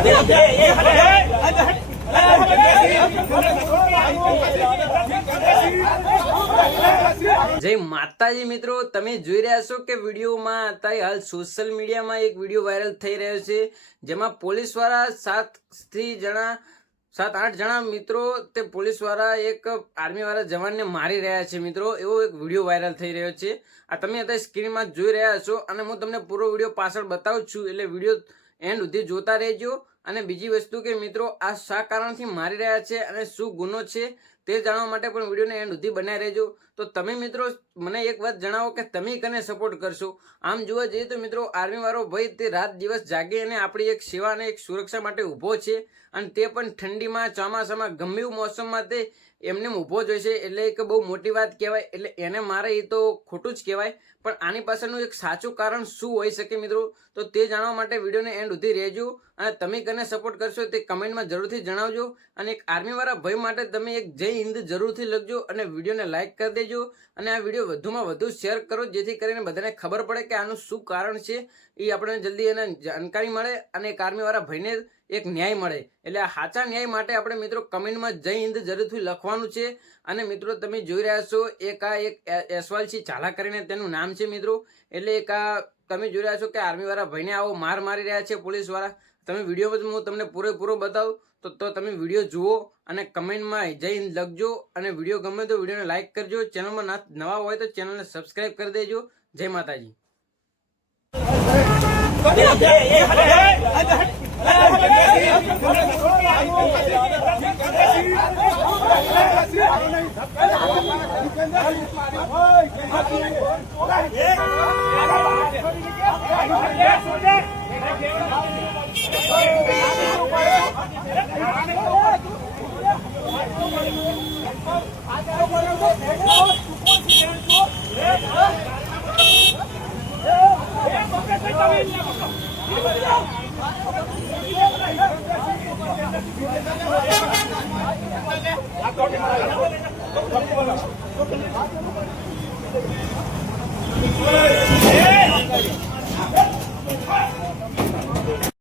જય માતાજી મિત્રો, તમે જોઈ રહ્યા છો કે વિડીયોમાં અત્યારે હાલ સોશિયલ મીડિયામાં એક વીડિયો વાયરલ થઈ રહ્યો છે, જેમાં પોલીસવાળા સાતથી જણા, સાત આઠ જણા મિત્રો તે પોલીસવાળા એક આર્મી વાળા જવાનને મારી રહ્યા છે મિત્રો, એવો એક વીડિયો વાયરલ થઈ રહ્યો છે. આ તમે અત્યારે સ્ક્રીનમાં જોઈ રહ્યા છો અને હું તમને પૂરો વીડિયો પાછળ બતાવું છું, એટલે વીડિયો એન્ડ સુધી જોતા રહેજો. અને બીજી વસ્તુ કે મિત્રો, આ શા કારણથી મારી રહ્યા છે અને શું ગુનો છે તે જાણવા માટે પણ વિડીયોને એન્ડ સુધી બનાવી રહેજો. તો તમે મિત્રો, મને એક વાત જણાવો કે તમે કને સપોર્ટ કરશો? આમ જોવા જઈએ તો મિત્રો આર્મી વાળો ભાઈ તે રાત દિવસ જાગે અને આપણી એક સેવા અને એક સુરક્ષા માટે ઊભો છે. અને તે પણ ઠંડીમાં, ચોમાસામાં ગમે એવું મોસમમાં તે એમને ઊભો જ છે, એટલે એક બહુ મોટી વાત કહેવાય, એટલે એને મારે એ તો ખોટું જ કહેવાય, પણ આની પાછળનું એક સાચું કારણ શું હોઈ શકે મિત્રો? તો તે જાણવા માટે વિડીયોને એન્ડ સુધી રહેજો, અને તમે કને સપોર્ટ કરશો તે કમેન્ટમાં જરૂરથી જણાવજો, અને એક આર્મીવાળા ભાઈ માટે તમે એક જય હિન્દ જરૂરથી લખજો, અને વિડીયોને લાઇક કરી દેજો, અને આ વીડિયો વધુમાં વધુ શેર કરો, જેથી કરીને બધાને ખબર પડે કે આનું શું કારણ છે એ આપણને જલ્દી એને જાણકારી મળે, અને એક આર્મીવાળા ભાઈને એક ન્યાય મળે. એટલે આ સાચા ન્યાય માટે આપણે મિત્રો કમેન્ટમાં જય હિન્દ જરૂરથી લખવાનું છે. અને મિત્રો તમે જોઈ રહ્યા છો, એક આ એક એસવાલ છે, ઝાલા કરીને તેનું નામ છે મિત્રો. એટલે એક આ તમે જોઈ રહ્યા છો કે આર્મીવાળા ભાઈને આવો માર મારી રહ્યા છે પોલીસવાળા. તમે વિડીયોમાં હું તમને પૂરેપૂરો બતાવું. તો તો તમે વીડિયો જુઓ અને કમેન્ટમાં જય હિન્દ લખજો. અને વીડિયો ગમે તો વિડીયોને લાઇક કરજો. ચેનલમાં નવા હોય તો ચેનલને સબસ્ક્રાઇબ કરી દેજો. જય માતાજી. Hey, Thank you.